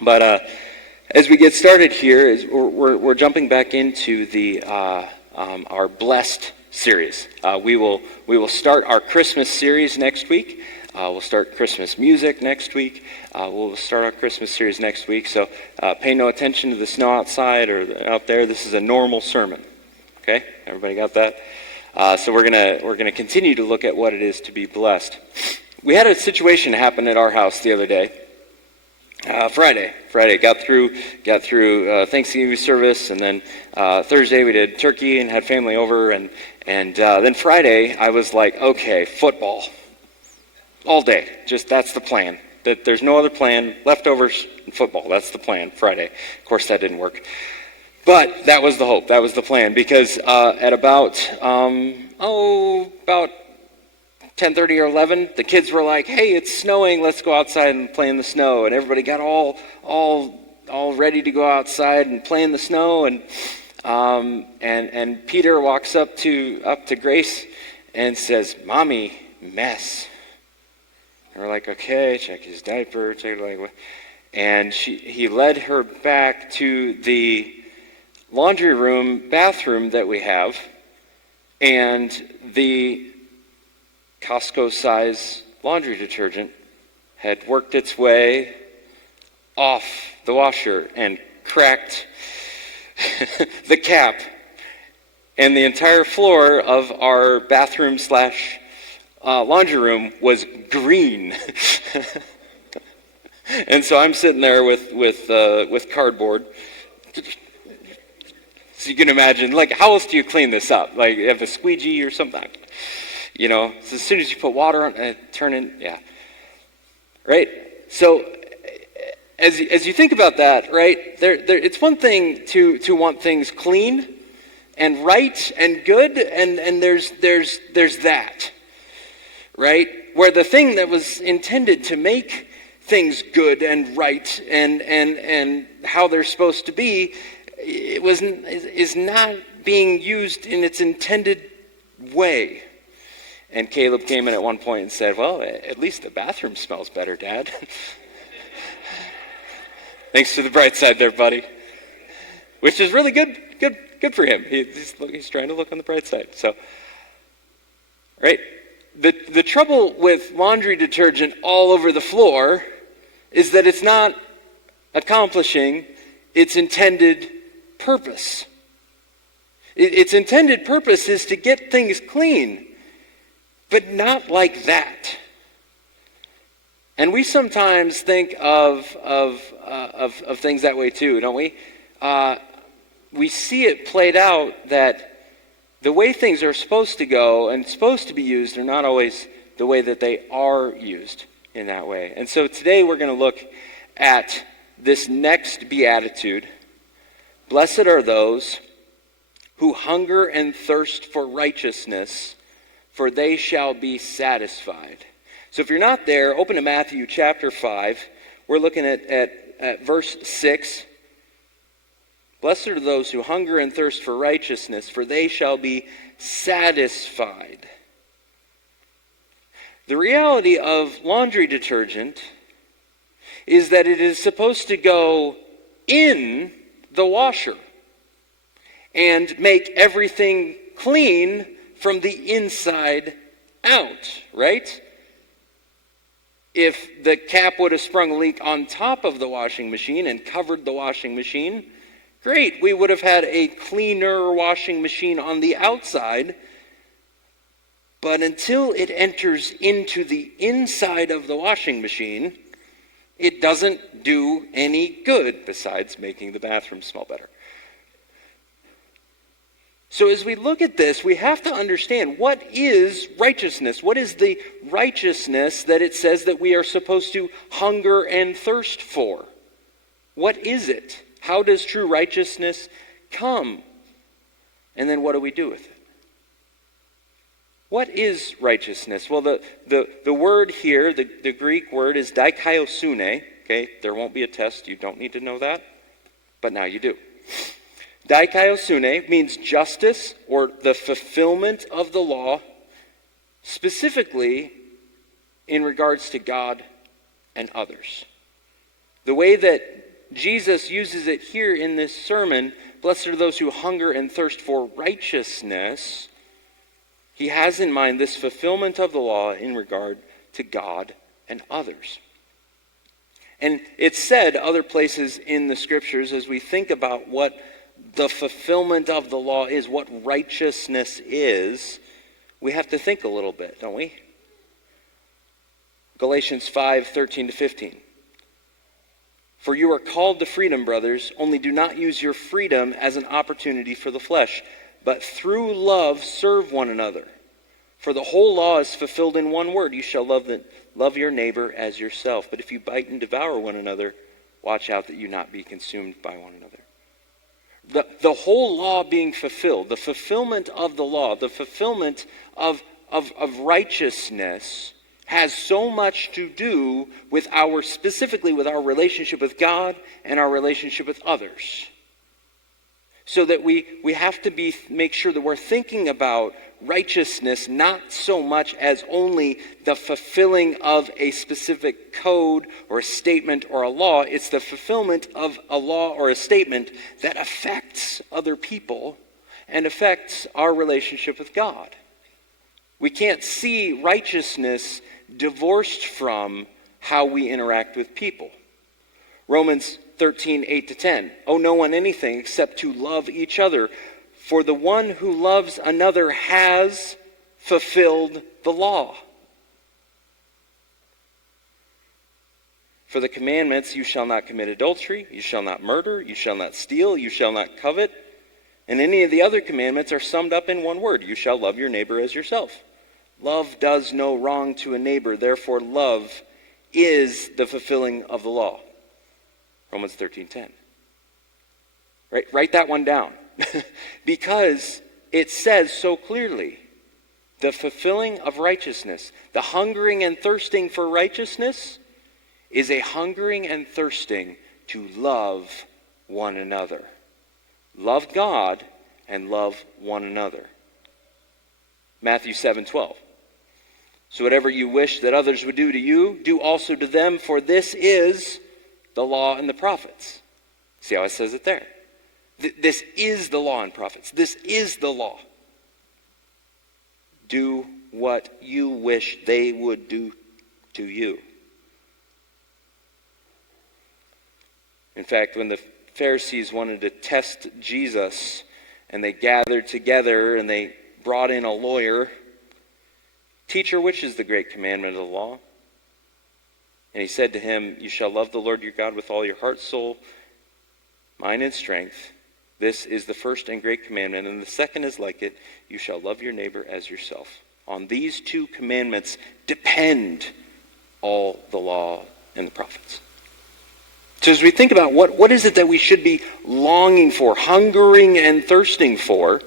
But as we get started here, we're jumping back into the our Blessed series. We will start our Christmas series next week. We'll start Christmas music next week. We'll start our Christmas series next week. So pay no attention to the snow outside or out there. This is a normal sermon. Okay, everybody got that? So we're gonna continue to look at what it is to be blessed. We had a situation happen at our house the other day. Friday got through Thanksgiving service, and then Thursday we did turkey and had family over, and then Friday I was like, okay, football all day. Just that's the plan. That there's no other plan. Leftovers and football. That's the plan. Friday. Of course, that didn't work, but that was the hope. That was the plan, because at about 10:30 or 11, the kids were like, hey, it's snowing, let's go outside and play in the snow. And everybody got all ready to go outside and play in the snow. And Peter walks up to Grace and says, Mommy, mess. And we're like, okay, check his diaper, and he led her back to the laundry room, bathroom that we have, and the Costco-size laundry detergent had worked its way off the washer and cracked the cap, and the entire floor of our bathroom / laundry room was green. And so I'm sitting there with cardboard. So you can imagine, like, how else do you clean this up? Like, you have a squeegee or something. You know, so as soon as you put water on it, right? So as you think about that, right, it's one thing to want things clean and right and good, and there's that, right? Where the thing that was intended to make things good and right and how they're supposed to be, is not being used in its intended way. And Caleb came in at one point and said, well, at least the bathroom smells better, Dad. Thanks to the bright side there, buddy. Which is really good for him. He's trying to look on the bright side. So, right? The trouble with laundry detergent all over the floor is that it's not accomplishing its intended purpose. Its intended purpose is to get things clean. But not like that. And we sometimes think of things that way too, don't we? We see it played out that the way things are supposed to go and supposed to be used are not always the way that they are used in that way. And so today we're going to look at this next beatitude. Blessed are those who hunger and thirst for righteousness, for they shall be satisfied. So if you're not there, open to Matthew chapter 5. We're looking at verse 6. Blessed are those who hunger and thirst for righteousness, for they shall be satisfied. The reality of laundry detergent is that it is supposed to go in the washer and make everything clean from the inside out, right? If the cap would have sprung a leak on top of the washing machine and covered the washing machine, great, we would have had a cleaner washing machine on the outside. But until it enters into the inside of the washing machine, it doesn't do any good besides making the bathroom smell better. So as we look at this, we have to understand, what is righteousness? What is the righteousness that it says that we are supposed to hunger and thirst for? What is it? How does true righteousness come? And then what do we do with it? What is righteousness? Well, the word here, the Greek word is dikaiosune. Okay, there won't be a test. You don't need to know that. But now you do. Dikaiosune means justice or the fulfillment of the law, specifically in regards to God and others. The way that Jesus uses it here in this sermon, blessed are those who hunger and thirst for righteousness, he has in mind this fulfillment of the law in regard to God and others. And it's said other places in the scriptures, as we think about what the fulfillment of the law is, what righteousness is, we have to think a little bit, don't we? Galatians 5:13-15. For you are called to freedom, brothers, only do not use your freedom as an opportunity for the flesh, but through love serve one another. For the whole law is fulfilled in one word, you shall love your neighbor as yourself. But if you bite and devour one another, watch out that you not be consumed by one another. The whole law being fulfilled, the fulfillment of the law, the fulfillment of righteousness has so much to do with specifically with our relationship with God and our relationship with others. So that we have to make sure that we're thinking about righteousness not so much as only the fulfilling of a specific code or a statement or a law. It's the fulfillment of a law or a statement that affects other people and affects our relationship with God. We can't see righteousness divorced from how we interact with people. Romans 13:8-10. Owe no one anything except to love each other, for the one who loves another has fulfilled the law. For the commandments, you shall not commit adultery, you shall not murder, you shall not steal, you shall not covet, and any of the other commandments are summed up in one word: you shall love your neighbor as yourself. Love does no wrong to a neighbor, therefore love is the fulfilling of the law. Romans 13:10. Right? Write that one down. Because it says so clearly, the fulfilling of righteousness, the hungering and thirsting for righteousness, is a hungering and thirsting to love one another. Love God and love one another. Matthew 7:12. So whatever you wish that others would do to you, do also to them, for this is the law and the prophets. See how it says it there? This is the law and prophets. This is the law. Do what you wish they would do to you. In fact, when the Pharisees wanted to test Jesus, and they gathered together and they brought in a lawyer, "Teacher, which is the great commandment of the law?" And he said to him, "You shall love the Lord your God with all your heart, soul, mind, and strength. This is the first and great commandment, and the second is like it: you shall love your neighbor as yourself. On these two commandments depend all the law and the prophets." So as we think about what is it that we should be longing for, hungering and thirsting for,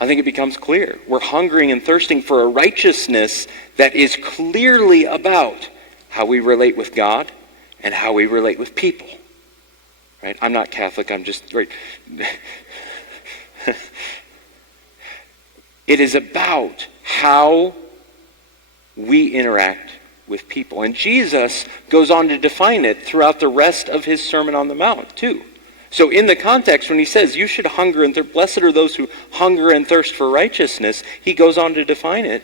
I think it becomes clear. We're hungering and thirsting for a righteousness that is clearly about how we relate with God and how we relate with people. Right? I'm not Catholic, I'm just... Right. It is about how we interact with people. And Jesus goes on to define it throughout the rest of his Sermon on the Mount, too. So in the context, when he says, you should hunger and thirst, blessed are those who hunger and thirst for righteousness, he goes on to define it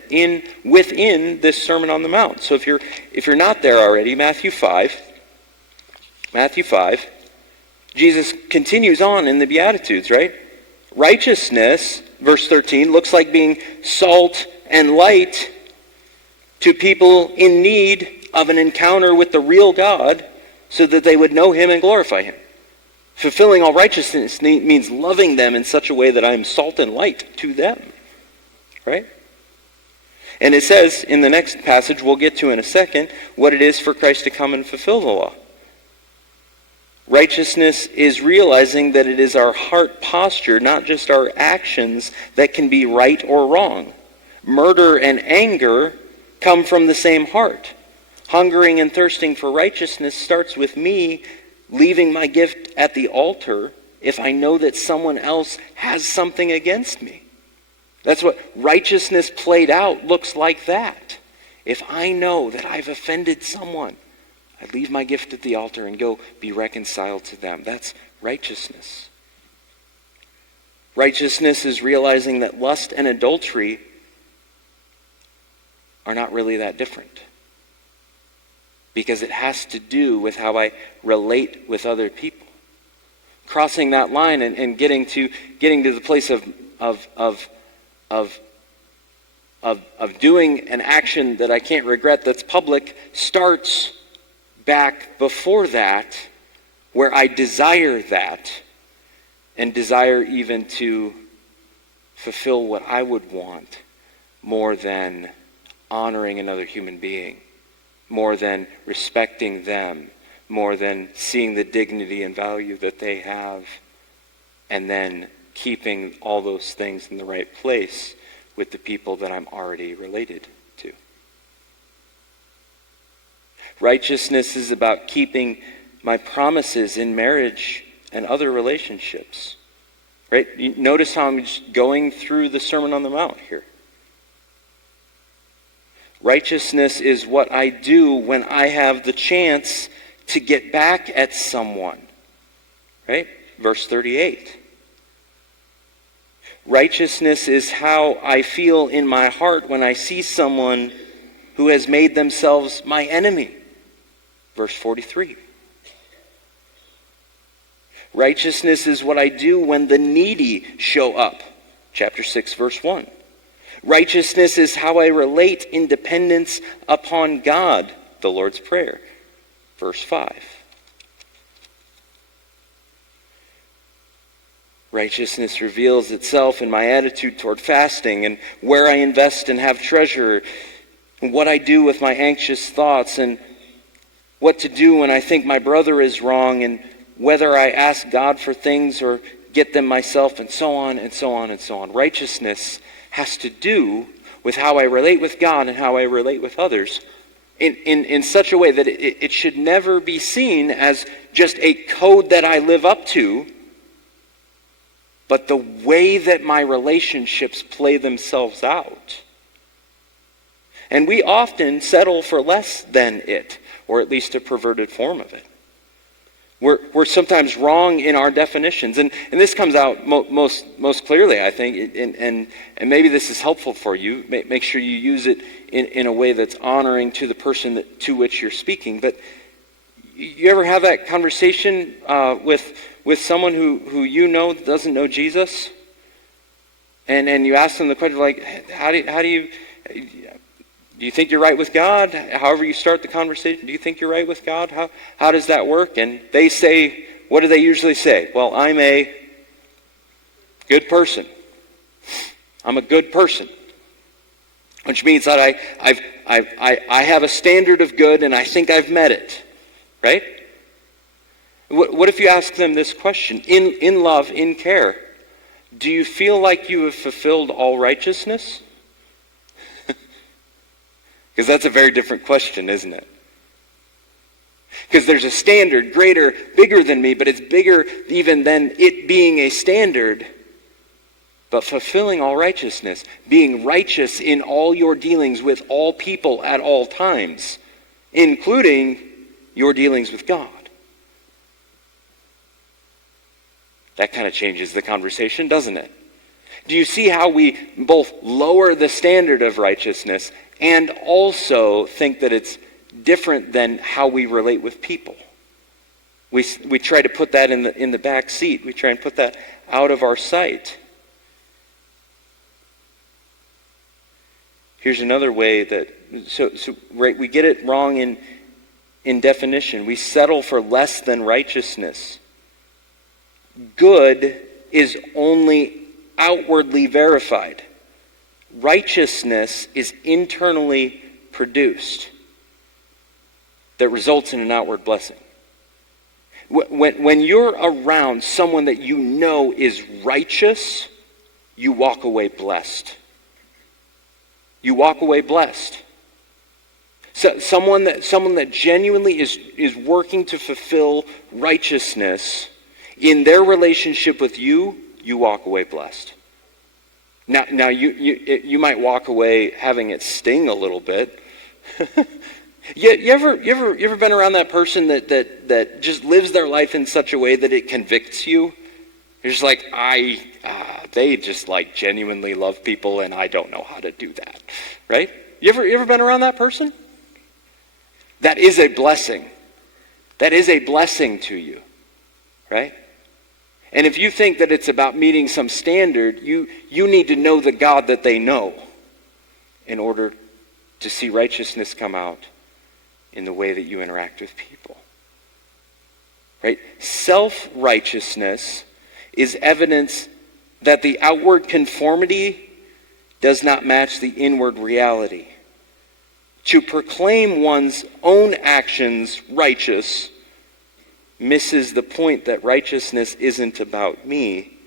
within this Sermon on the Mount. So if you're not there already, Matthew 5, Jesus continues on in the Beatitudes, right? Righteousness, verse 13, looks like being salt and light to people in need of an encounter with the real God so that they would know him and glorify him. Fulfilling all righteousness means loving them in such a way that I am salt and light to them. Right? And it says in the next passage we'll get to in a second what it is for Christ to come and fulfill the law. Righteousness is realizing that it is our heart posture, not just our actions, that can be right or wrong. Murder and anger come from the same heart. Hungering and thirsting for righteousness starts with me leaving my gift at the altar if I know that someone else has something against me. That's what righteousness played out looks like that. If I know that I've offended someone, I leave my gift at the altar and go be reconciled to them. That's righteousness. Righteousness is realizing that lust and adultery are not really that different, because it has to do with how I relate with other people. Crossing that line and getting to the place of doing an action that I can't regret, that's public, starts back before that, where I desire that, and desire even to fulfill what I would want more than honoring another human being, more than respecting them, more than seeing the dignity and value that they have, and then keeping all those things in the right place with the people that I'm already related to. Righteousness is about keeping my promises in marriage and other relationships. Right? You notice how I'm just going through the Sermon on the Mount here. Righteousness is what I do when I have the chance to get back at someone. Right? Verse 38. Righteousness is how I feel in my heart when I see someone who has made themselves my enemy. Verse 43. Righteousness is what I do when the needy show up. Chapter 6, verse 1. Righteousness is how I relate in dependence upon God. The Lord's Prayer. Verse 5. Righteousness reveals itself in my attitude toward fasting and where I invest and have treasure, and what I do with my anxious thoughts, and what to do when I think my brother is wrong, and whether I ask God for things or get them myself, and so on and so on and so on. Righteousness has to do with how I relate with God and how I relate with others in such a way that it should never be seen as just a code that I live up to, but the way that my relationships play themselves out. And we often settle for less than it, or at least a perverted form of it. We're sometimes wrong in our definitions, and this comes out most clearly, I think, and maybe this is helpful for you. Make sure you use it in a way that's honoring to the person to which you're speaking. But you ever have that conversation with someone who you know doesn't know Jesus, and you ask them the question like, how do you think you're right with God? However you start the conversation, do you think you're right with God? How does that work? And they say, what do they usually say? Well, I'm a good person. I'm a good person. Which means that I have a standard of good and I think I've met it. Right? What if you ask them this question? In love, in care, do you feel like you have fulfilled all righteousness? Because that's a very different question, isn't it? Because there's a standard greater, bigger than me, but it's bigger even than it being a standard. But fulfilling all righteousness, being righteous in all your dealings with all people at all times, including your dealings with God. That kind of changes the conversation, doesn't it? Do you see how we both lower the standard of righteousness and also think that it's different than how we relate with people? We try to put that in the back seat. We try and put that out of our sight. Here's another way that right, we get it wrong in definition. We settle for less than righteousness. Good is only outwardly verified. Righteousness is internally produced that results in an outward blessing. When you're around someone that you know is righteous, you walk away blessed. You walk away blessed. So someone that genuinely is working to fulfill righteousness in their relationship with you, you walk away blessed. Now you might walk away having it sting a little bit. You ever been around that person that just lives their life in such a way that it convicts you? You're just like, they just like genuinely love people, and I don't know how to do that, right? You ever been around that person? That is a blessing. That is a blessing to you, right? And if you think that it's about meeting some standard, you need to know the God that they know in order to see righteousness come out in the way that you interact with people. Right? Self-righteousness is evidence that the outward conformity does not match the inward reality. To proclaim one's own actions righteous misses the point that righteousness isn't about me,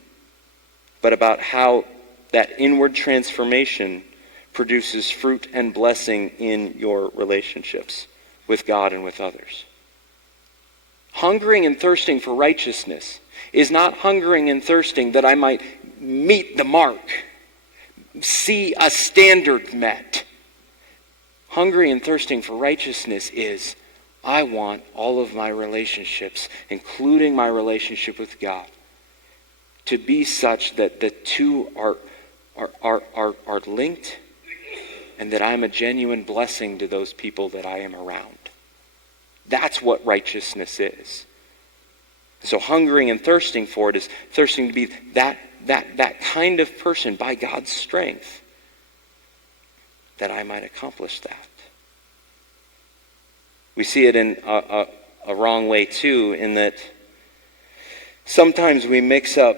but about how that inward transformation produces fruit and blessing in your relationships with God and with others. Hungering and thirsting for righteousness is not hungering and thirsting that I might meet the mark, see a standard met. Hungry and thirsting for righteousness is, I want all of my relationships, including my relationship with God, to be such that the two are linked, and that I'm a genuine blessing to those people that I am around. That's what righteousness is. So hungering and thirsting for it is thirsting to be that kind of person by God's strength, that I might accomplish that. We see it in a wrong way too, in that sometimes we mix up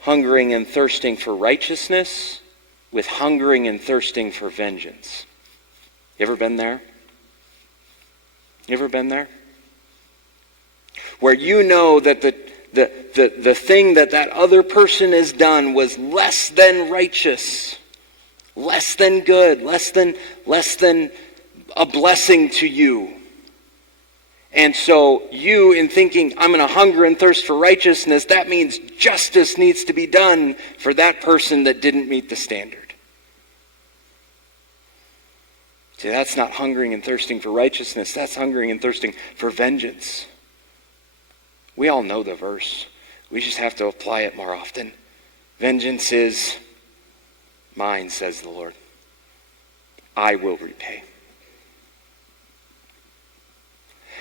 hungering and thirsting for righteousness with hungering and thirsting for vengeance. You ever been there? You ever been there? Where you know that the thing that other person has done was less than righteous, less than good, less than a blessing to you. And so you, in thinking, I'm going to hunger and thirst for righteousness, that means justice needs to be done for that person that didn't meet the standard. See, that's not hungering and thirsting for righteousness. That's hungering and thirsting for vengeance. We all know the verse. We just have to apply it more often. Vengeance is mine, says the Lord. I will repay.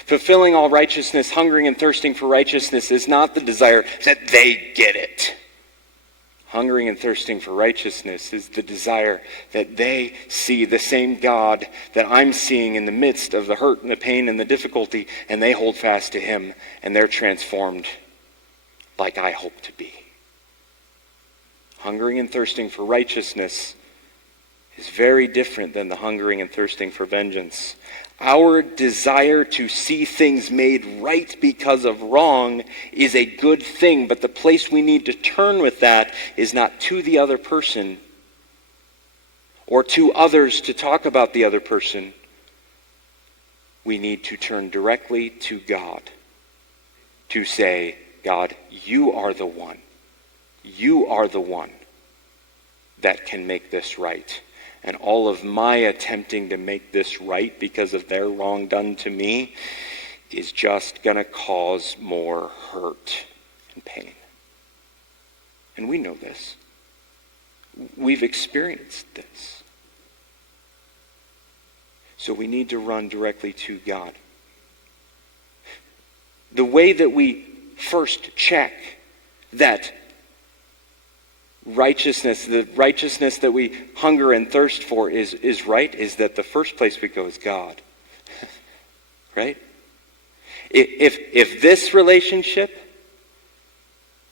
Fulfilling all righteousness, hungering and thirsting for righteousness is not the desire that they get it. Hungering and thirsting for righteousness is the desire that they see the same God that I'm seeing in the midst of the hurt and the pain and the difficulty, and they hold fast to him, and they're transformed like I hope to be. Hungering and thirsting for righteousness is very different than the hungering and thirsting for vengeance. Our desire to see things made right because of wrong is a good thing, but the place we need to turn with that is not to the other person or to others to talk about the other person. We need to turn directly to God to say, God, you are the one. You are the one that can make this right. And all of my attempting to make this right because of their wrong done to me is just going to cause more hurt and pain. And we know this. We've experienced this. So we need to run directly to God. The way that we first check that righteousness, the righteousness that we hunger and thirst for is right, is that the first place we go is God. Right? If this relationship,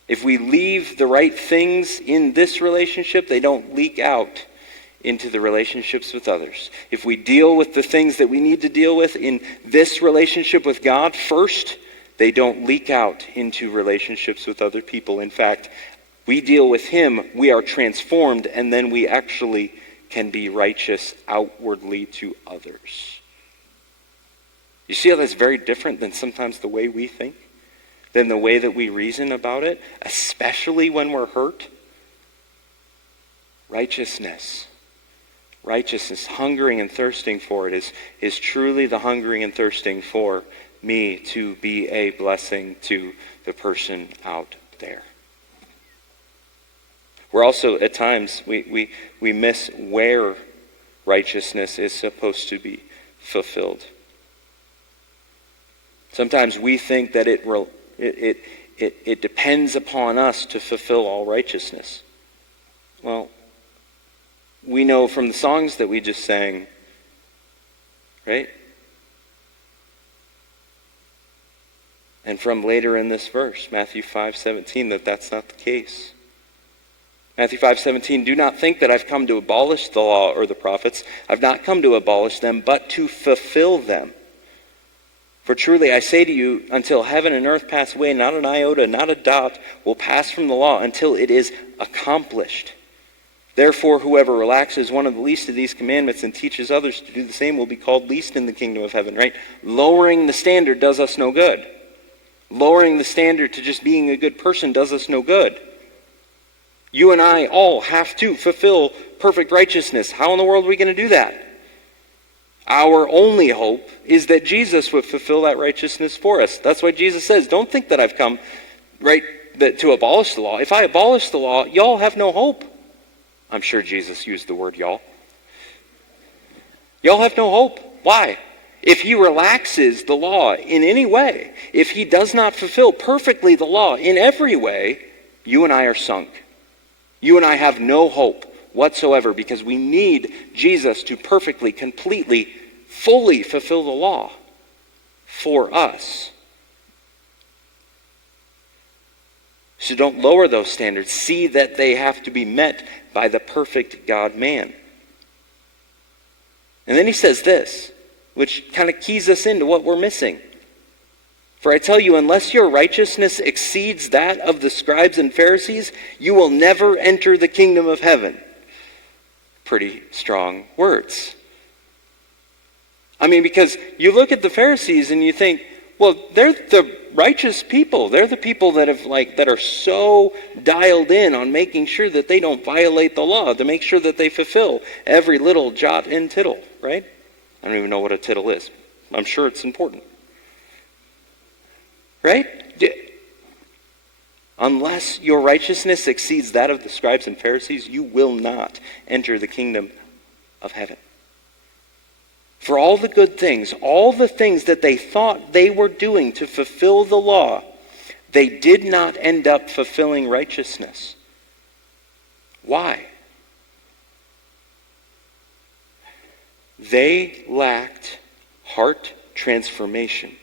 if we leave the right things in this relationship, they don't leak out into the relationships with others. If we deal with the things that we need to deal with in this relationship with God first, they don't leak out into relationships with other people. In fact, we deal with him, we are transformed, and then we actually can be righteous outwardly to others. You see how that's very different than sometimes the way we think, than the way that we reason about it, especially when we're hurt? Righteousness righteousness, hungering and thirsting for it, is truly the hungering and thirsting for me to be a blessing to the person out there. We're also, at times, we miss where righteousness is supposed to be fulfilled. Sometimes we think that it depends upon us to fulfill all righteousness. Well, we know from the songs that we just sang, right? And from later in this verse, Matthew 5:17, that that's not the case. Matthew 5:17, do not think that I've come to abolish the law or the prophets. I've not come to abolish them, but to fulfill them. For truly I say to you, until heaven and earth pass away, not an iota, not a dot will pass from the law until it is accomplished. Therefore, whoever relaxes one of the least of these commandments and teaches others to do the same will be called least in the kingdom of heaven, right? Lowering the standard does us no good. Lowering the standard to just being a good person does us no good. You and I all have to fulfill perfect righteousness. How in the world are we going to do that? Our only hope is that Jesus would fulfill that righteousness for us. That's why Jesus says, don't think that I've come, right, to abolish the law. If I abolish the law, y'all have no hope. I'm sure Jesus used the word y'all. Y'all have no hope. Why? If he relaxes the law in any way, if he does not fulfill perfectly the law in every way, you and I are sunk. You and I have no hope whatsoever because we need Jesus to perfectly, completely, fully fulfill the law for us. So don't lower those standards. See that they have to be met by the perfect God-man. And then he says this, which kind of keys us into what we're missing. For I tell you, unless your righteousness exceeds that of the scribes and Pharisees, you will never enter the kingdom of heaven. Pretty strong words. I mean, because you look at the Pharisees and you think, well, they're the righteous people. They're the people that that are so dialed in on making sure that they don't violate the law, to make sure that they fulfill every little jot and tittle, right? I don't even know what a tittle is. I'm sure it's important. Right? Unless your righteousness exceeds that of the scribes and Pharisees, you will not enter the kingdom of heaven. For all the good things, all the things that they thought they were doing to fulfill the law, they did not end up fulfilling righteousness. Why? They lacked heart transformation.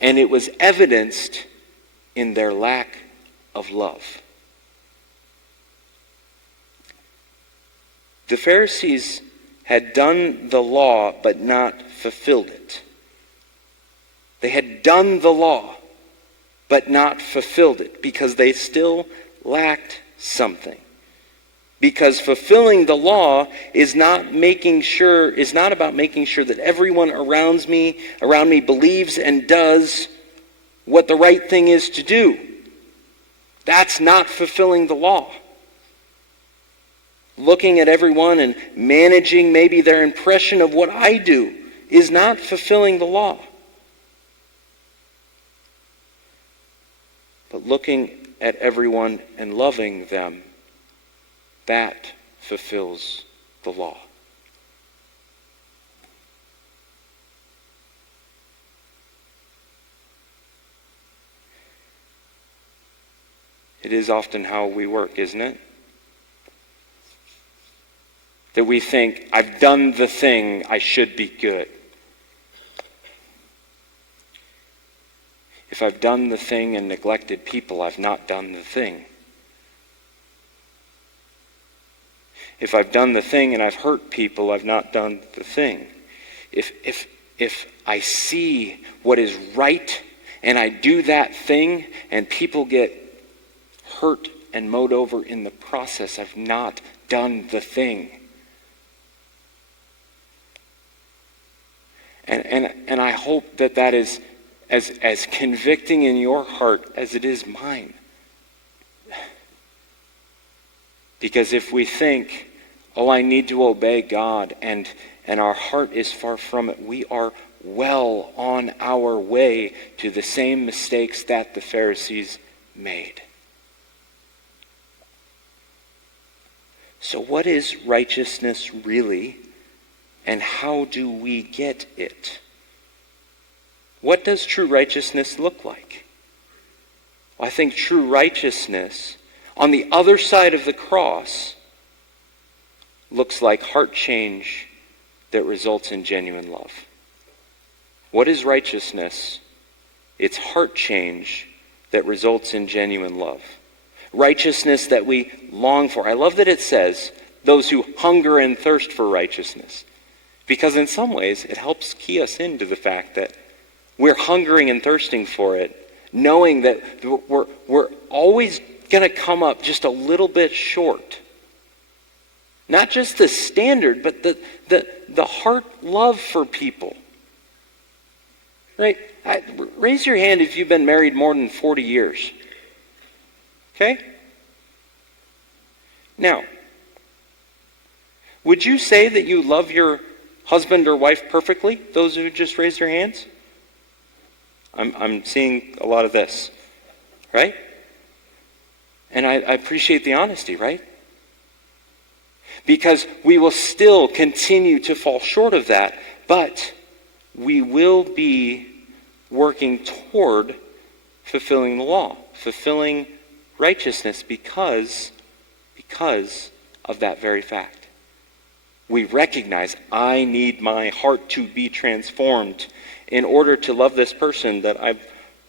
And it was evidenced in their lack of love. The Pharisees had done the law but not fulfilled it. They had done the law but not fulfilled it because they still lacked something. Because fulfilling the law is not about making sure that everyone around me believes and does what the right thing is to do. That's not fulfilling the law. Looking at everyone and managing maybe their impression of what I do is not fulfilling the law. But looking at everyone and loving them, that fulfills the law. It is often how we work, isn't it? That we think, I've done the thing, I should be good. If I've done the thing and neglected people, I've not done the thing. If I've done the thing and I've hurt people, I've not done the thing. If I see what is right and I do that thing and people get hurt and mowed over in the process, I've not done the thing. And I hope that is as convicting in your heart as it is mine. Because if we think, oh, I need to obey God, and our heart is far from it, we are well on our way to the same mistakes that the Pharisees made. So what is righteousness really, and how do we get it? What does true righteousness look like? Well, I think true righteousness on the other side of the cross looks like heart change that results in genuine love. What is righteousness? It's heart change that results in genuine love. Righteousness that we long for. I love that it says, those who hunger and thirst for righteousness. Because in some ways, it helps key us into the fact that we're hungering and thirsting for it, knowing that we're always going to come up just a little bit short. Not just the standard, but the heart love for people. Right? Raise your hand if you've been married more than 40 years. Okay? Now, would you say that you love your husband or wife perfectly? Those who just raised their hands? I'm seeing a lot of this. Right? And I appreciate the honesty, right? Because we will still continue to fall short of that, but we will be working toward fulfilling the law, fulfilling righteousness because of that very fact. We recognize I need my heart to be transformed in order to love this person that I've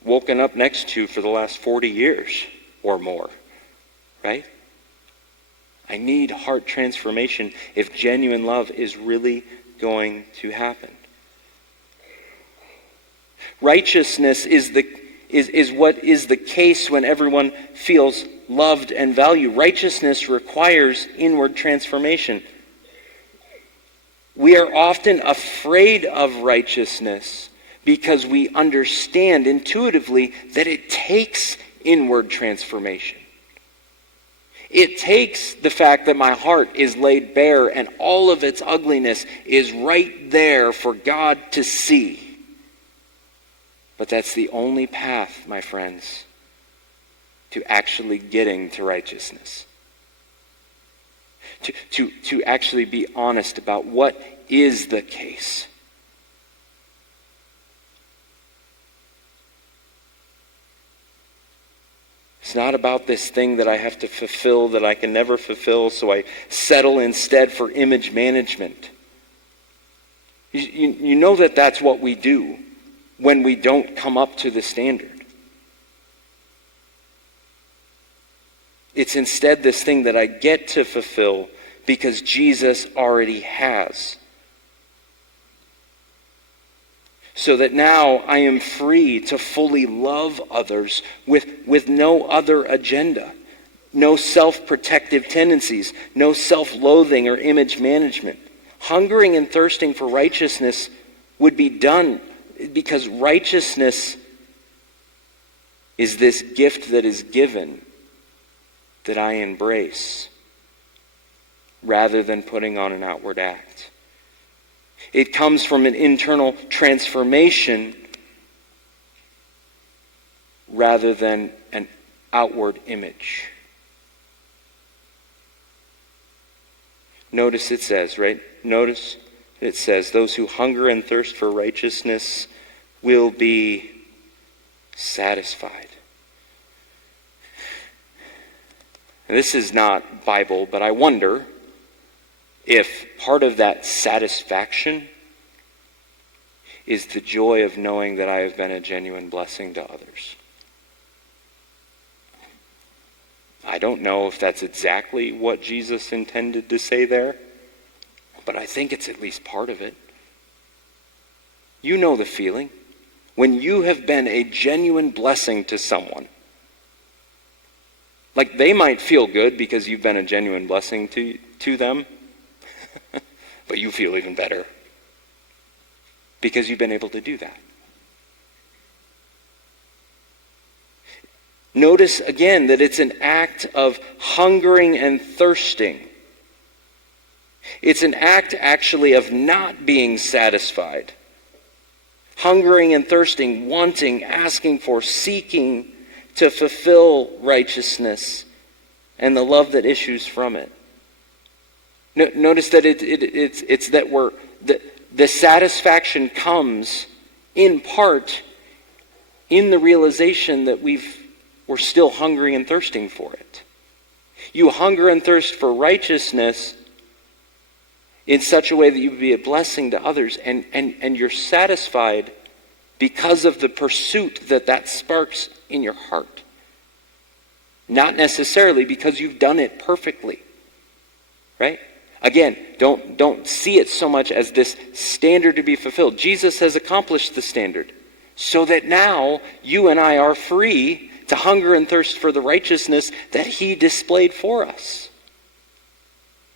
woken up next to for the last 40 years or more, right? I need heart transformation if genuine love is really going to happen. Righteousness is what is the case when everyone feels loved and valued. Righteousness requires inward transformation. We are often afraid of righteousness because we understand intuitively that it takes inward transformation. It takes the fact that my heart is laid bare and all of its ugliness is right there for God to see. But that's the only path, my friends, to actually getting to righteousness. To actually be honest about what is the case. It's not about this thing that I have to fulfill that I can never fulfill, so I settle instead for image management. You know that that's what we do when we don't come up to the standard. It's instead this thing that I get to fulfill because Jesus already has. So that now I am free to fully love others with no other agenda, no self-protective tendencies, no self-loathing or image management. Hungering and thirsting for righteousness would be done because righteousness is this gift that is given that I embrace rather than putting on an outward act. It comes from an internal transformation rather than an outward image. Notice it says, right? Notice it says, those who hunger and thirst for righteousness will be satisfied. And this is not Bible, but I wonder if part of that satisfaction is the joy of knowing that I have been a genuine blessing to others. I don't know if that's exactly what Jesus intended to say there, but I think it's at least part of it. You know the feeling. When you have been a genuine blessing to someone, like they might feel good because you've been a genuine blessing to them, but you feel even better because you've been able to do that. Notice again that it's an act of hungering and thirsting. It's an act actually of not being satisfied. Hungering and thirsting, wanting, asking for, seeking to fulfill righteousness and the love that issues from it. Notice that it's that the satisfaction comes in part in the realization that we're still hungering and thirsting for it. You hunger and thirst for righteousness in such a way that you would be a blessing to others, and you're satisfied because of the pursuit that sparks in your heart. Not necessarily because you've done it perfectly. Right? Again, don't see it so much as this standard to be fulfilled. Jesus has accomplished the standard, so that now you and I are free to hunger and thirst for the righteousness that he displayed for us.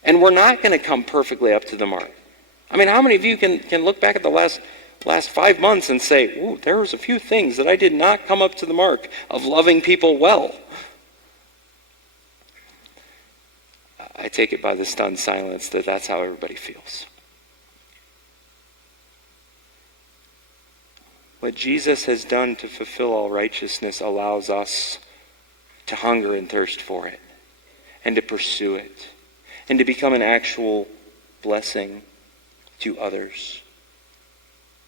And we're not going to come perfectly up to the mark. I mean, how many of you can look back at the last 5 months and say, ooh, there was a few things that I did not come up to the mark of loving people well? I take it by the stunned silence that that's how everybody feels. What Jesus has done to fulfill all righteousness allows us to hunger and thirst for it, and to pursue it, and to become an actual blessing to others.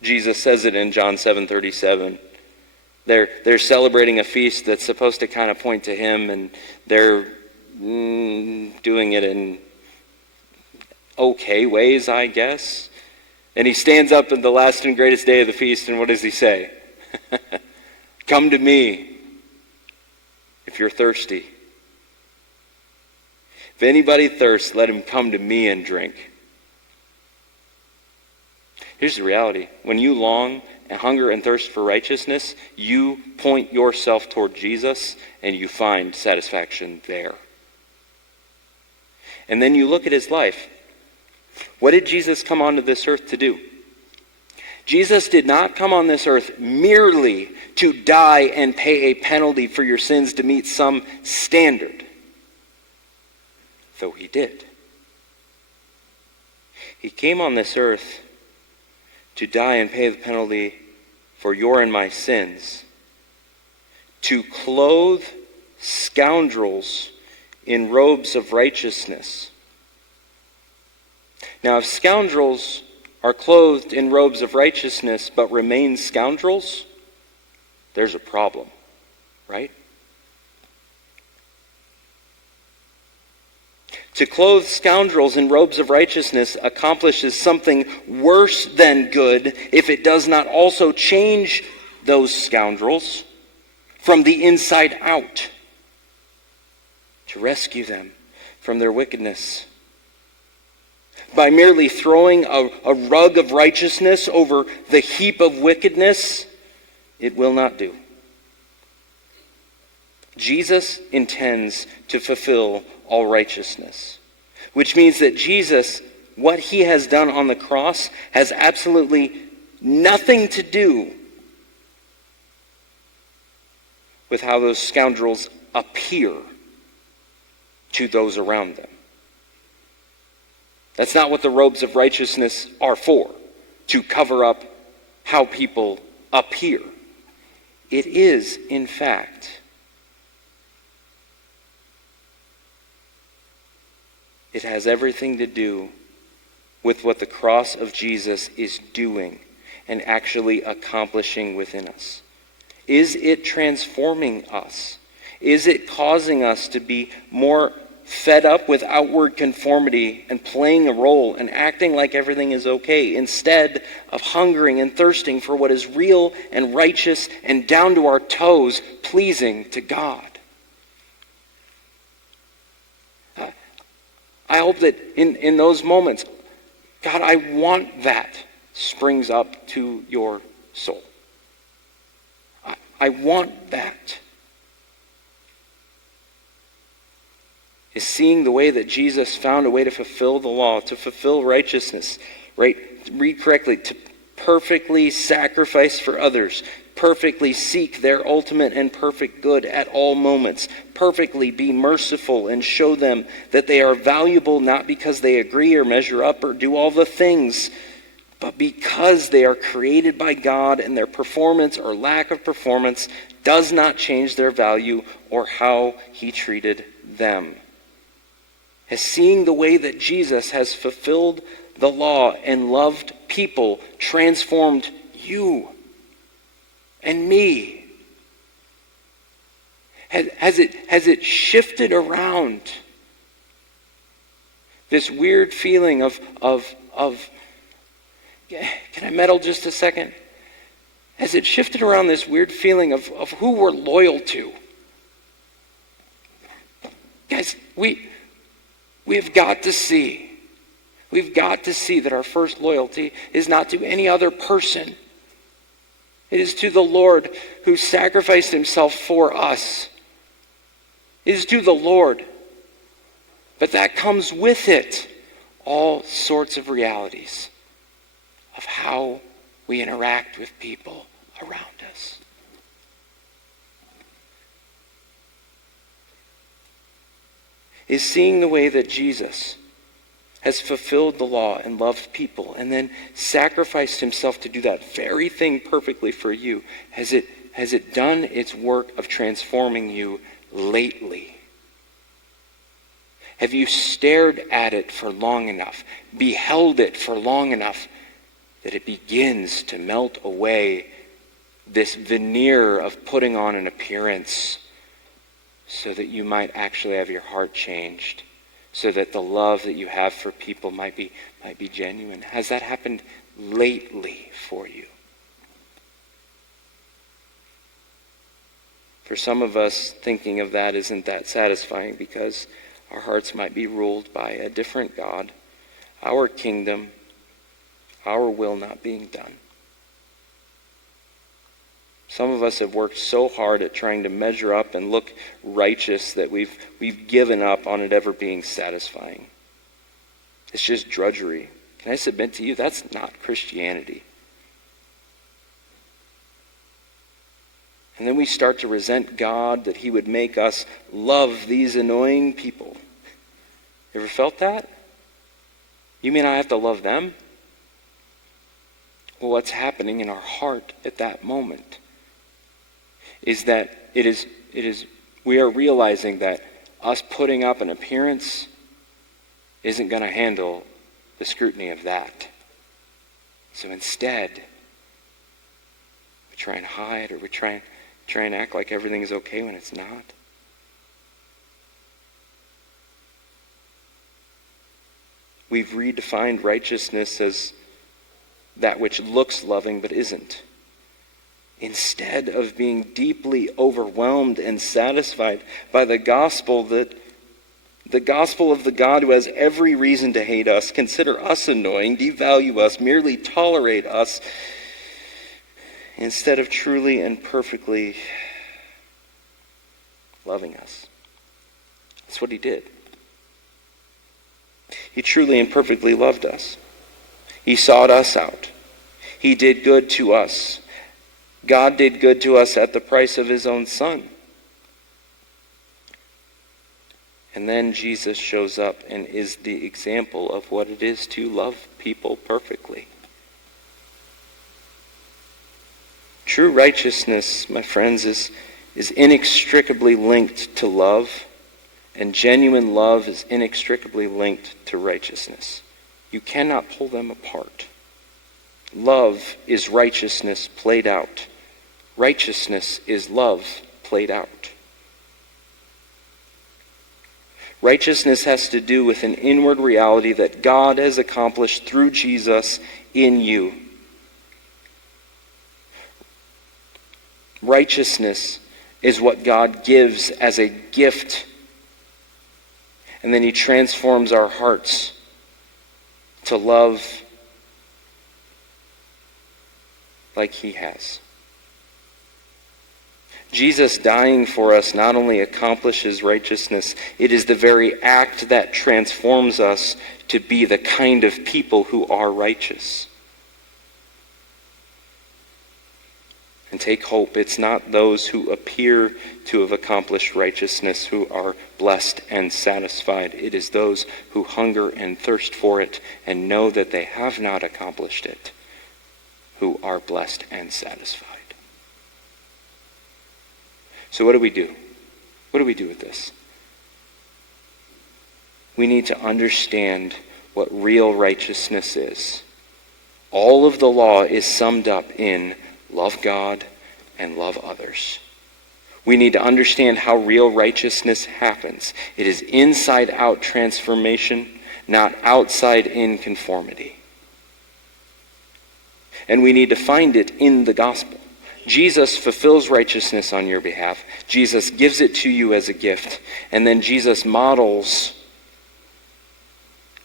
Jesus says it in John 7:37. They're celebrating a feast that's supposed to kind of point to him, and they're doing it in okay ways, I guess. And he stands up at the last and greatest day of the feast, and what does he say? Come to me if you're thirsty. If anybody thirsts, let him come to me and drink. Here's the reality. When you long and hunger and thirst for righteousness, you point yourself toward Jesus and you find satisfaction there. And then you look at his life. What did Jesus come onto this earth to do? Jesus did not come on this earth merely to die and pay a penalty for your sins to meet some standard. Though he did. He came on this earth to die and pay the penalty for your and my sins, to clothe scoundrels in robes of righteousness. Now, if scoundrels are clothed in robes of righteousness but remain scoundrels, there's a problem, right? To clothe scoundrels in robes of righteousness accomplishes something worse than good if it does not also change those scoundrels from the inside out, to rescue them from their wickedness. By merely throwing a rug of righteousness over the heap of wickedness, it will not do. Jesus intends to fulfill all righteousness, which means that Jesus, what he has done on the cross, has absolutely nothing to do with how those scoundrels appear to those around them. That's not what the robes of righteousness are for, to cover up how people appear. It is, in fact, it has everything to do with what the cross of Jesus is doing and actually accomplishing within us. Is it transforming us? Is it causing us to be more fed up with outward conformity and playing a role and acting like everything is okay, instead of hungering and thirsting for what is real and righteous and down to our toes pleasing to God? I hope that in those moments, God, I want that, springs up to your soul. I want that. Is seeing the way that Jesus found a way to fulfill the law, to fulfill righteousness, right? Read correctly, to perfectly sacrifice for others, perfectly seek their ultimate and perfect good at all moments, perfectly be merciful and show them that they are valuable not because they agree or measure up or do all the things, but because they are created by God and their performance or lack of performance does not change their value or how he treated them. As seeing the way that Jesus has fulfilled the law and loved people transformed you and me? Has it shifted around this weird feeling of can I meddle just a second? Has it shifted around this weird feeling of who we're loyal to? Guys, we've got to see. We've got to see that our first loyalty is not to any other person. It is to the Lord who sacrificed himself for us. It is to the Lord. But that comes with it all sorts of realities of how we interact with people around us. Is seeing the way that Jesus has fulfilled the law and loved people and then sacrificed himself to do that very thing perfectly for you, has it done its work of transforming you lately? Have you stared at it for long enough, beheld it for long enough, that it begins to melt away this veneer of putting on an appearance so that you might actually have your heart changed, so that the love that you have for people might be genuine? Has that happened lately for you? For some of us, thinking of that isn't that satisfying because our hearts might be ruled by a different God, our kingdom, our will not being done. Some of us have worked so hard at trying to measure up and look righteous that we've given up on it ever being satisfying. It's just drudgery. Can I submit to you, that's not Christianity. And then we start to resent God that he would make us love these annoying people. Ever felt that? You mean I have to love them? Well, what's happening in our heart at that moment is that we are realizing that us putting up an appearance isn't going to handle the scrutiny of that. So instead, we try and hide, or we try and act like everything is okay when it's not. We've redefined righteousness as that which looks loving but isn't. Instead of being deeply overwhelmed and satisfied by the gospel of the God who has every reason to hate us, consider us annoying, devalue us, merely tolerate us, instead of truly and perfectly loving us. That's what he did. He truly and perfectly loved us. He sought us out. He did good to us. God did good to us at the price of his own Son. And then Jesus shows up and is the example of what it is to love people perfectly. True righteousness, my friends, is inextricably linked to love, and genuine love is inextricably linked to righteousness. You cannot pull them apart. Love is righteousness played out. Righteousness is love played out. Righteousness has to do with an inward reality that God has accomplished through Jesus in you. Righteousness is what God gives as a gift, and then he transforms our hearts to love like he has. Jesus dying for us not only accomplishes righteousness, it is the very act that transforms us to be the kind of people who are righteous. and take hope. It's not those who appear to have accomplished righteousness who are blessed and satisfied. It is those who hunger and thirst for it and know that they have not accomplished it who are blessed and satisfied. So what do we do? What do we do with this? We need to understand what real righteousness is. All of the law is summed up in love God and love others. We need to understand how real righteousness happens. It is inside out transformation, not outside in conformity. And we need to find it in the gospel. Jesus fulfills righteousness on your behalf. Jesus gives it to you as a gift. And then Jesus models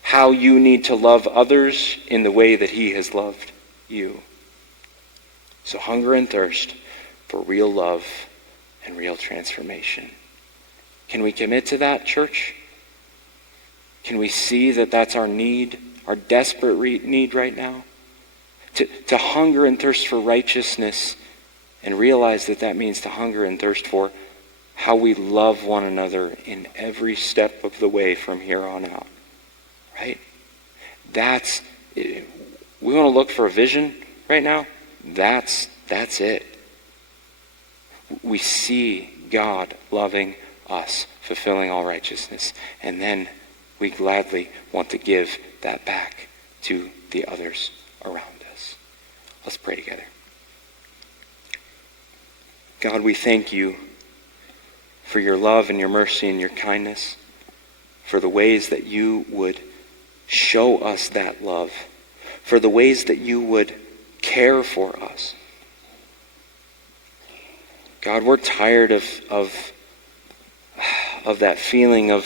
how you need to love others in the way that he has loved you. So hunger and thirst for real love and real transformation. Can we commit to that, church? Can we see that that's our need, our desperate need right now? To hunger and thirst for righteousness and realize that that means to hunger and thirst for how we love one another in every step of the way from here on out. Right? We want to look for a vision right now. That's it. We see God loving us, fulfilling all righteousness, and then we gladly want to give that back to the others around us. Let's pray together. God, we thank you for your love and your mercy and your kindness, for the ways that you would show us that love, for the ways that you would care for us. God, we're tired of that feeling of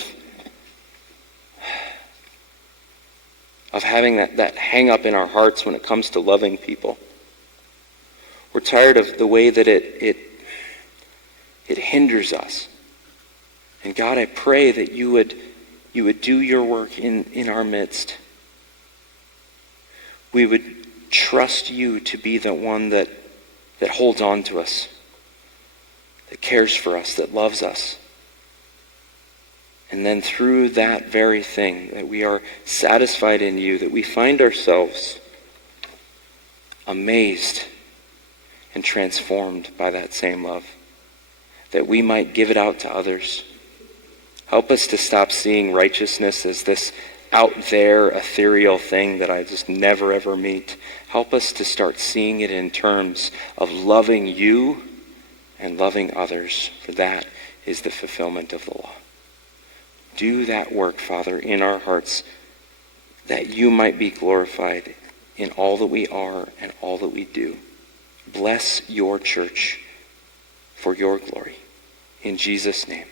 having that hang up in our hearts when it comes to loving people. We're tired of the way that it hinders us. And God, I pray that you would do your work in our midst. We would trust you to be the one that holds on to us, that cares for us, that loves us. And then through that very thing, that we are satisfied in you, that we find ourselves amazed and transformed by that same love, that we might give it out to others. Help us to stop seeing righteousness as this out there ethereal thing that I just never ever meet. Help us to start seeing it in terms of loving you and loving others, for that is the fulfillment of the law. Do that work, Father, in our hearts, that you might be glorified in all that we are and all that we do. Bless your church for your glory. In Jesus' name.